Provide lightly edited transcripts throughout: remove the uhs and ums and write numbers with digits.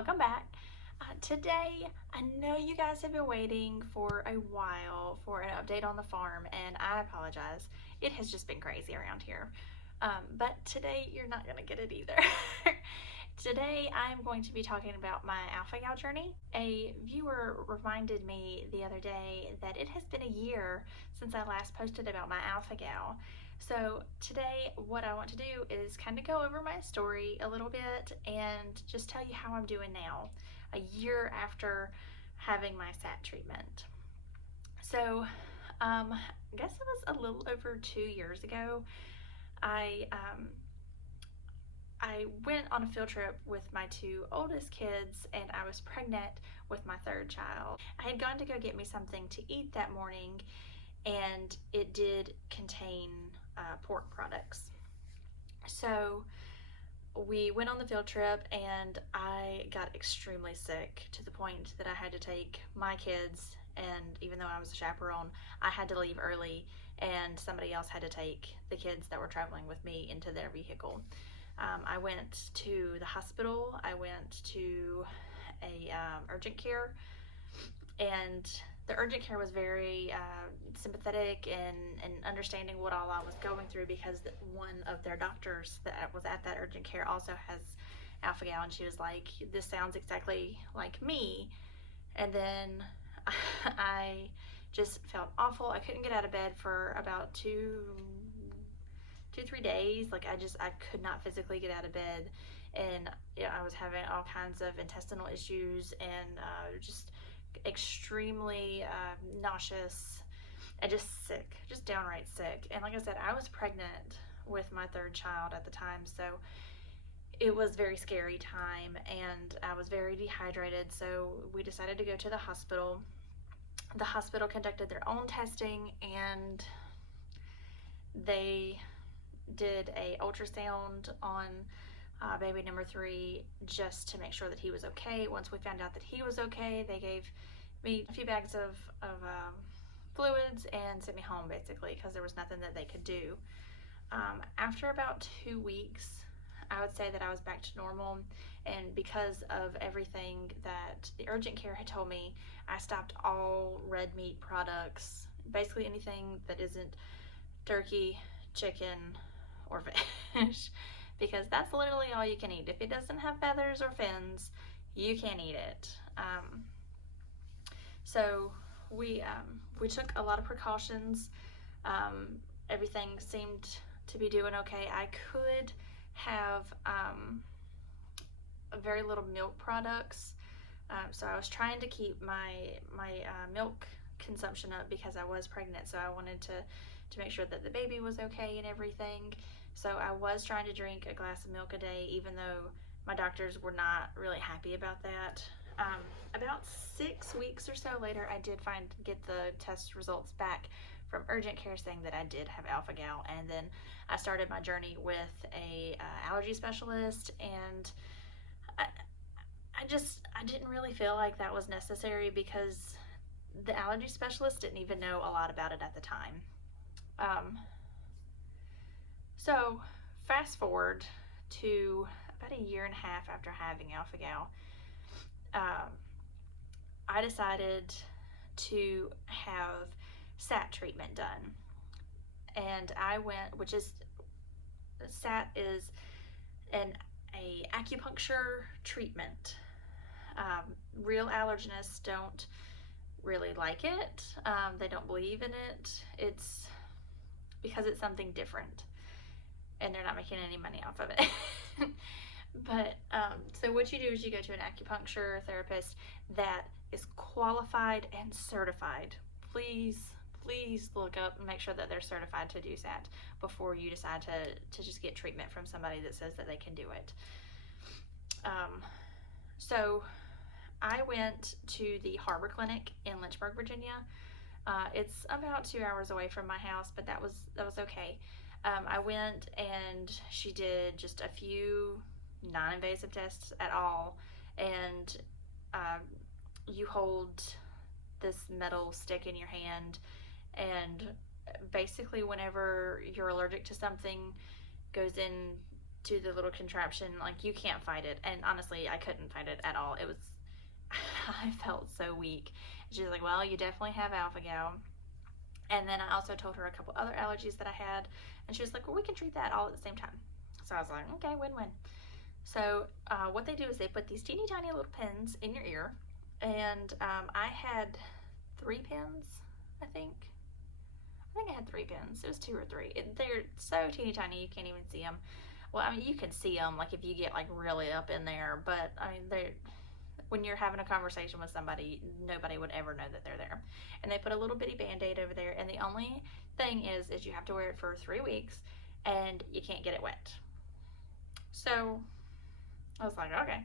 welcome back. Today, I know you guys have been waiting for a while for an update on the farm, and I apologize. It has just been crazy around here. But today, you're not going to get it either. Today, I'm going to be talking about my alpha-gal journey. A viewer reminded me the other day that it has been a year since I last posted about my alpha-gal. So today what I want to do is kind of go over my story a little bit and just tell you how I'm doing now, a year after having my SATT treatment. So I guess it was a little over 2 years ago. I went on a field trip with my two oldest kids, and I was pregnant with my third child. I had gone to go get me something to eat that morning, and it did contain pork products. So we went on the field trip, and I got extremely sick to the point that I had to take my kids, and even though I was a chaperone, I had to leave early, and somebody else had to take the kids that were traveling with me into their vehicle. I went to the hospital. I went to a urgent care, and the urgent care was very sympathetic and understanding what all I was going through, because one of their doctors that was at that urgent care also has alpha-gal, and she was like, this sounds exactly like me. And then I just felt awful. I couldn't get out of bed for about 3 days. Like I could not physically get out of bed, and I was having all kinds of intestinal issues, and just extremely nauseous and just sick, just downright sick. And like I said, I was pregnant with my third child at the time, so it was a very scary time, and I was very dehydrated. So we decided to go to the hospital. The hospital conducted their own testing, and they did a ultrasound on baby number 3 just to make sure that he was okay. Once we found out that he was okay, they gave me a few bags of fluids and sent me home, basically, because there was nothing that they could do. After about 2 weeks, I would say that I was back to normal, and because of everything that the urgent care had told me, I stopped all red meat products, basically anything that isn't turkey, chicken, or fish, because that's literally all you can eat. If it doesn't have feathers or fins, you can't eat it. So we took a lot of precautions. Everything seemed to be doing okay. I could have very little milk products, so I was trying to keep my milk consumption up because I was pregnant. So I wanted to make sure that the baby was okay and everything. So I was trying to drink a glass of milk a day, even though my doctors were not really happy about that. About 6 weeks or so later, I did get the test results back from urgent care saying that I did have alpha-gal, and then I started my journey with a allergy specialist, and I didn't really feel like that was necessary because the allergy specialist didn't even know a lot about it at the time. So fast forward to about 1.5 years after having alpha-gal, I decided to have SATT treatment done, and I went, SATT is a acupuncture treatment. Real allergists don't really like it. They don't believe in it. It's because it's something different, and they're not making any money off of it. But so what you do is you go to an acupuncture therapist that is qualified and certified. Please look up and make sure that they're certified to do SATT before you decide to just get treatment from somebody that says that they can do it. So I went to the Harbor Clinic in Lynchburg, Virginia. It's about 2 hours away from my house, but that was okay. I went, and she did just a few non-invasive tests at all, and you hold this metal stick in your hand, and basically whenever you're allergic to something, goes in to the little contraption. Like, you can't fight it. And honestly, I couldn't fight it at all. It was, I felt so weak. She was like, well, you definitely have alpha-gal. And then I also told her a couple other allergies that I had. And she was like, well, we can treat that all at the same time. So I was like, okay, win-win. So what they do is they put these teeny tiny little pins in your ear. And I had 3 pins, I think. I think I had 3 pins. It was 2 or 3. They're so teeny tiny you can't even see them. Well, I mean, you can see them like if you get like really up in there, but I mean, when you're having a conversation with somebody, nobody would ever know that they're there. And they put a little bitty Band-Aid over there, and the only thing is you have to wear it for 3 weeks, and you can't get it wet. So I was like, okay.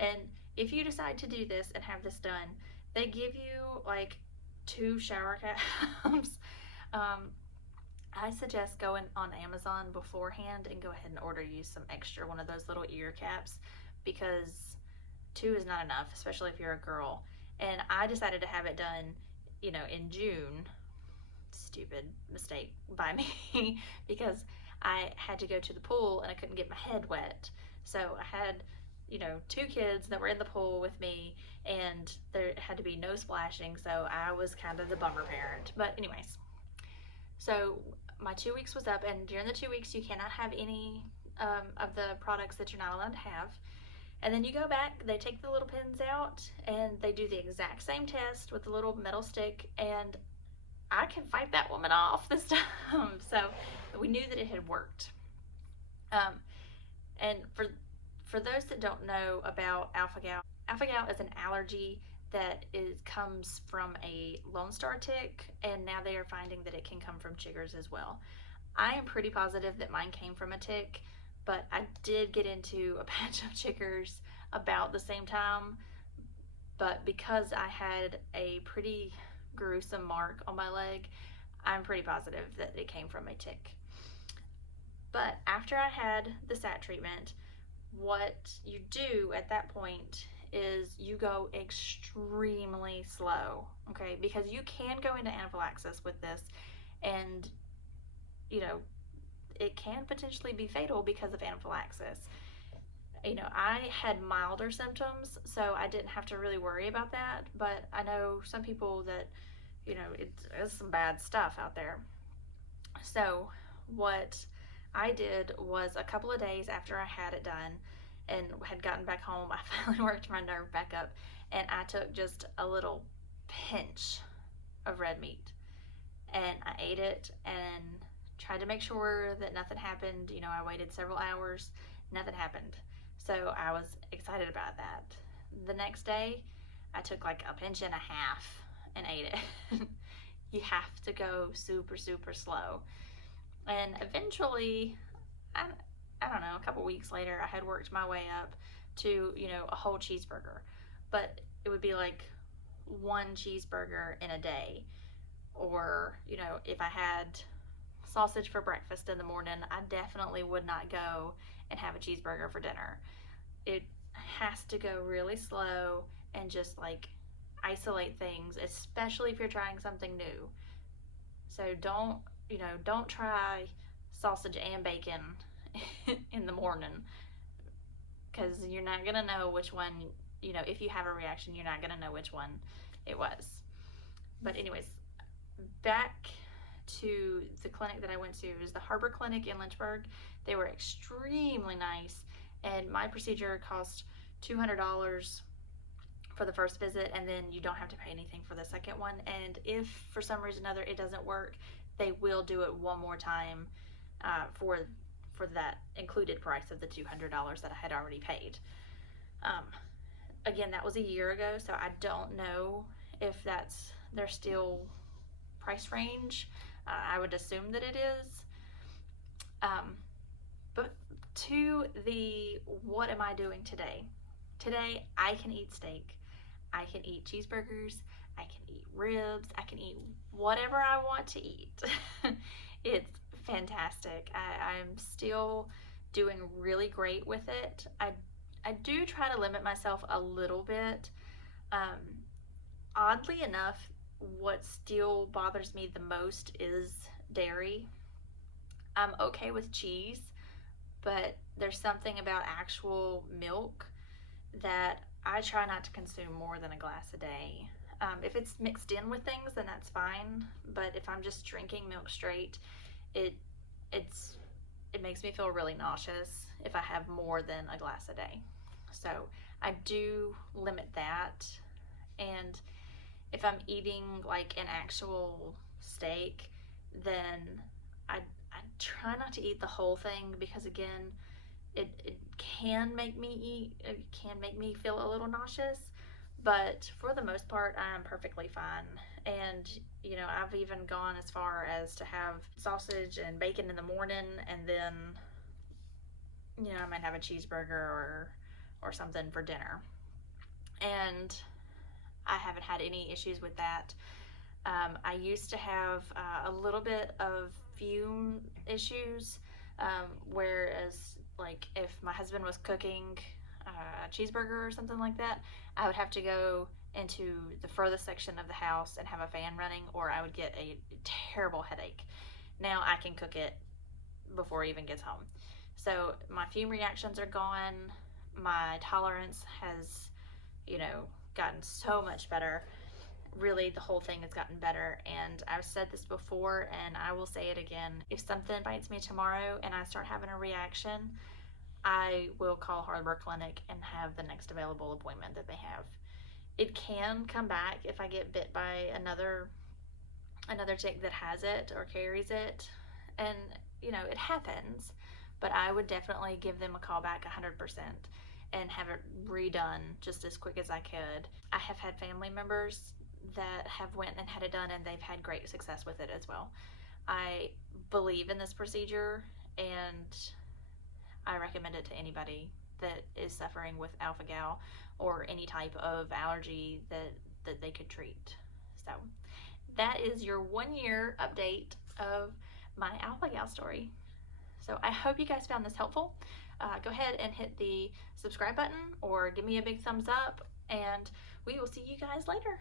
And if you decide to do this and have this done, they give you like 2 shower caps. I suggest going on Amazon beforehand and go ahead and order you some extra one of those little ear caps, because 2 is not enough, especially if you're a girl. And I decided to have it done, in June. Stupid mistake by me because I had to go to the pool and I couldn't get my head wet. So I had, 2 kids that were in the pool with me, and there had to be no splashing, so I was kind of the bummer parent. But anyways, so my 2 weeks was up, and during the 2 weeks you cannot have any of the products that you're not allowed to have. And then you go back, they take the little pins out, and they do the exact same test with the little metal stick, and I can fight that woman off this time. So we knew that it had worked. And for those that don't know about alpha-gal, alpha-gal is an allergy that comes from a Lone Star tick, and now they are finding that it can come from chiggers as well. I am pretty positive that mine came from a tick, but I did get into a patch of chiggers about the same time. But because I had a pretty gruesome mark on my leg, I'm pretty positive that it came from a tick. But after I had the SATT treatment, what you do at that point is you go extremely slow, okay? Because you can go into anaphylaxis with this, and it can potentially be fatal because of anaphylaxis. I had milder symptoms, so I didn't have to really worry about that, but I know some people that, it's some bad stuff out there. So what I did was, a couple of days after I had it done and had gotten back home, I finally worked my nerve back up, and I took just a little pinch of red meat, and I ate it and tried to make sure that nothing happened. I waited several hours, nothing happened. So I was excited about that. The next day, I took like a pinch and a half and ate it. You have to go super, super slow. And eventually, I don't know, a couple weeks later, I had worked my way up to, a whole cheeseburger. But it would be like 1 cheeseburger in a day. Or, if I had sausage for breakfast in the morning, I definitely would not go and have a cheeseburger for dinner. It has to go really slow and just like isolate things, especially if you're trying something new. So don't try sausage and bacon in the morning, because you're not gonna know which one, if you have a reaction, you're not gonna know which one it was. But anyways, back to the clinic that I went to. It was the Harbor Clinic in Lynchburg. They were extremely nice, and my procedure cost $200 for the first visit, and then you don't have to pay anything for the second one. And if for some reason or other it doesn't work, they will do it one more time for that included price of the $200 that I had already paid. Again, that was a year ago, so I don't know if they're still price range. I would assume that it is. But to the what am I doing today? Today, I can eat steak. I can eat cheeseburgers. I can eat ribs. I can eat whatever I want to eat. It's fantastic. I'm still doing really great with it. I do try to limit myself a little bit. Oddly enough, what still bothers me the most is dairy. I'm okay with cheese, but there's something about actual milk that I try not to consume more than a glass a day. If it's mixed in with things, then that's fine. But if I'm just drinking milk straight, it it's it makes me feel really nauseous if I have more than a glass a day. So I do limit that. And if I'm eating like an actual steak, then I try not to eat the whole thing because again, it can make me it can make me feel a little nauseous, but for the most part I'm perfectly fine. And I've even gone as far as to have sausage and bacon in the morning, and then I might have a cheeseburger or something for dinner, and I haven't had any issues with that. I used to have a little bit of fume issues, whereas like if my husband was cooking a cheeseburger or something like that, I would have to go into the furthest section of the house and have a fan running, or I would get a terrible headache. Now I can cook it before he even gets home. So my fume reactions are gone. My tolerance has, gotten so much better. Really, the whole thing has gotten better. And I've said this before and I will say it again. If something bites me tomorrow and I start having a reaction, I will call Harbor Clinic and have the next available appointment that they have. It can come back if I get bit by another tick that has it or carries it, and it happens. But I would definitely give them a call back 100% and have it redone just as quick as I could. I have had family members that have went and had it done, and they've had great success with it as well. I believe in this procedure, and I recommend it to anybody that is suffering with alpha-gal or any type of allergy that they could treat. So that is your 1 year update of my alpha-gal story. So I hope you guys found this helpful. Go ahead and hit the subscribe button or give me a big thumbs up, and we will see you guys later.